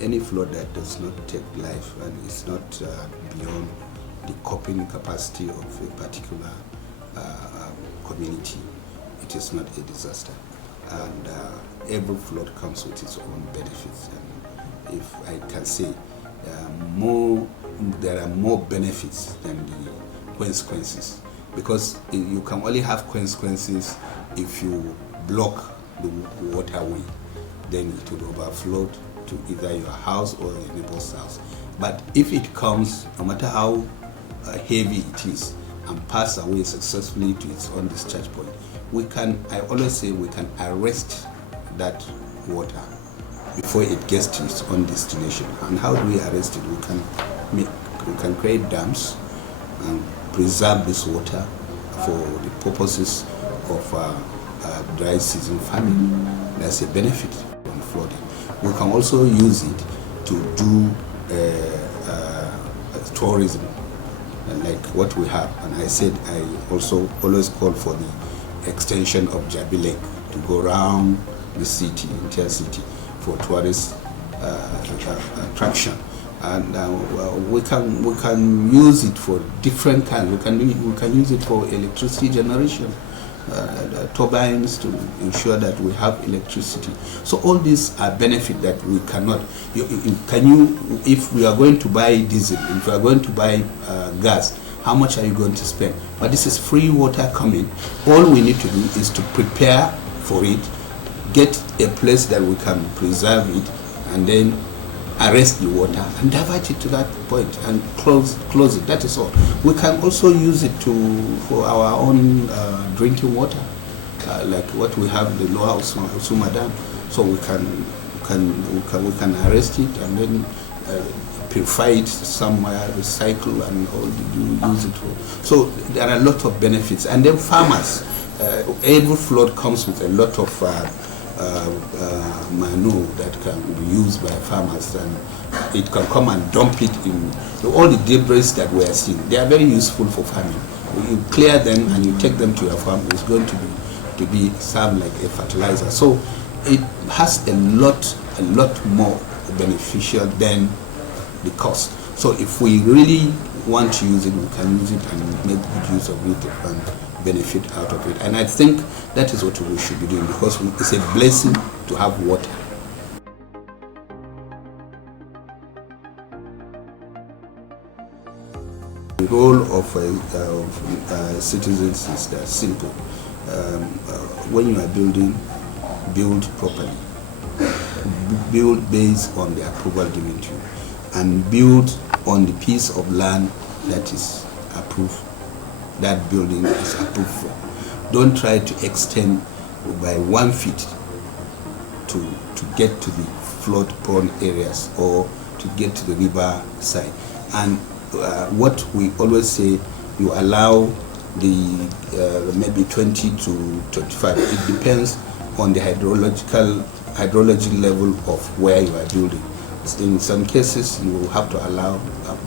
any flood that does not take life and is not beyond the coping capacity of a particular community, it is not a disaster. And every flood comes with its own benefits. And if I can say, there are more benefits than the consequences, because you can only have consequences if you block the waterway. Then it will overflow to either your house or your neighbor's house. But if it comes, no matter how heavy it is, and pass away successfully to its own discharge point, I always say we can arrest that water before it gets to its own destination. And how do we arrest it? We can create dams and preserve this water for the purposes of dry season farming. That's a benefit from flooding. We can also use it to do tourism, like what we have. And I said I also always call for the extension of Jabi Lake to go around the city, entire city, for tourist attraction. And we can use it for different kinds. We can use it for electricity generation, turbines to ensure that we have electricity. So all these are benefits that we cannot. If we are going to buy diesel, if we are going to buy gas, how much are you going to spend? But this is free water coming. All we need to do is to prepare for it, get a place that we can preserve it, and then arrest the water and divert it to that point and close it. That is all. We can also use it for our own drinking water, like what we have the Lower Usuma Dam. So we can arrest it and then purify it somewhere, recycle, and all use it for. So there are a lot of benefits. And then farmers, every flood comes with a lot of manure that can be used by farmers, and it can come and dump it in all the debris that we are seeing. They are very useful for farming. You clear them and you take them to your farm, it's going to be served like a fertilizer. So it has a lot more beneficial than the cost. So if we really want to use it, we can use it and make good use of it and benefit out of it. And I think that is what we should be doing, because it's a blessing to have water. The role of citizens is that simple. When you are building, build properly. Build based on the approval given to you, and build on the piece of land that is approved. That building is approved for. Don't try to extend by 1 feet to get to the flood-prone areas or to get to the river side. And what we always say, you allow the maybe 20 to 25. It depends on the hydrology level of where you are building. In some cases, you will have to allow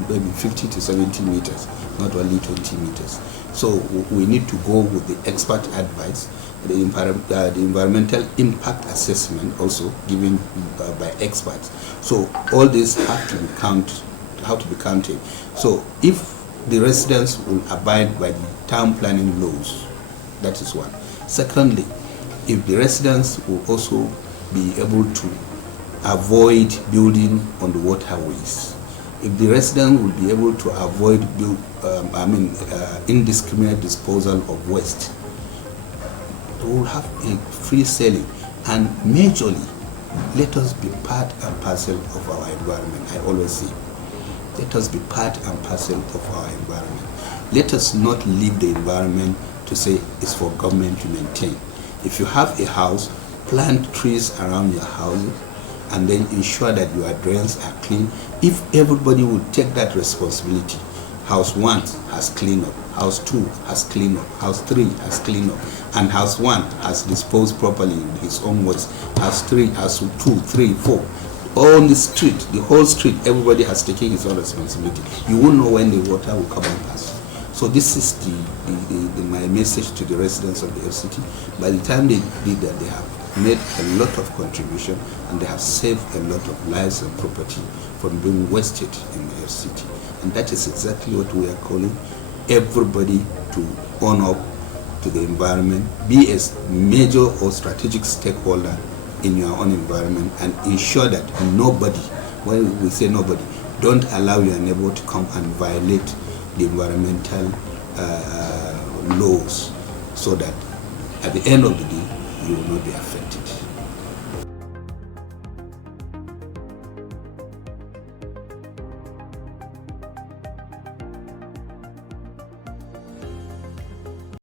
maybe 50 to 70 meters, not only 20 meters. So we need to go with the expert advice, the environmental impact assessment also given by experts. So all this have to be counted. So if the residents will abide by the town planning laws, that is one. Secondly, if the residents will also be able to avoid building on the waterways, if the residents will be able to avoid indiscriminate disposal of waste, we will have a free selling. And majorly, let us be part and parcel of our environment. I always say, let us be part and parcel of our environment. Let us not leave the environment to say it's for government to maintain. If you have a house, plant trees around your house, and then ensure that your drains are clean. If everybody would take that responsibility, house 1 has cleaned up, house 2 has cleaned up, house 3 has cleaned up, and house 1 has disposed properly in his own waste, house 3, house 2, 3, 4. On the street, the whole street, everybody has taken his own responsibility. You won't know when the water will come and pass. So this is my message to the residents of the FCT. By the time they did that, they have made a lot of contribution, and they have saved a lot of lives and property from being wasted in the FCT. And that is exactly what we are calling everybody to own up to the environment, be a major or strategic stakeholder in your own environment, and ensure that nobody, when we say nobody, don't allow your neighbor to come and violate the environmental laws, so that at the end of the day you will not be affected.